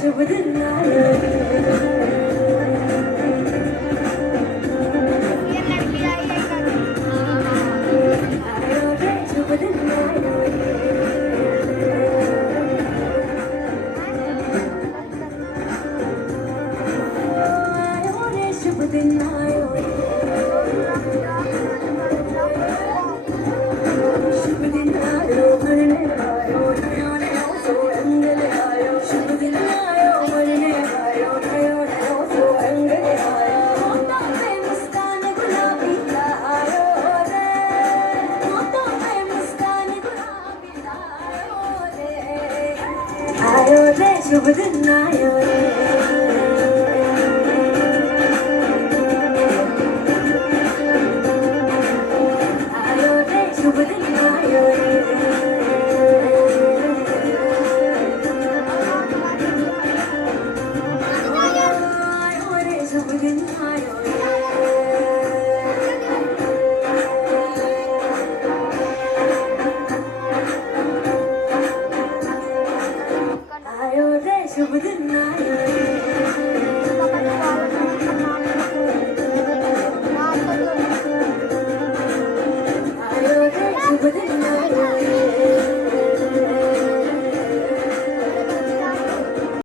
शुभ दिन आयो रे शुभ दिन आयो रे शुभ दिन आयो शुभ दिन आयो मरने आयो नयो नयो सो अंगल आयो शुभ दिन आयो मरने आयो नयो नयो सो अंगल आयो होठों पे मुस्कान गुलाबी का आयो रे होठों पे मुस्कान गुलाबी का आयो रे शुभ दिन आयो रे शुभ दिन आयो रे शुभ दिन आयो आयो रे शुभ दिन आयो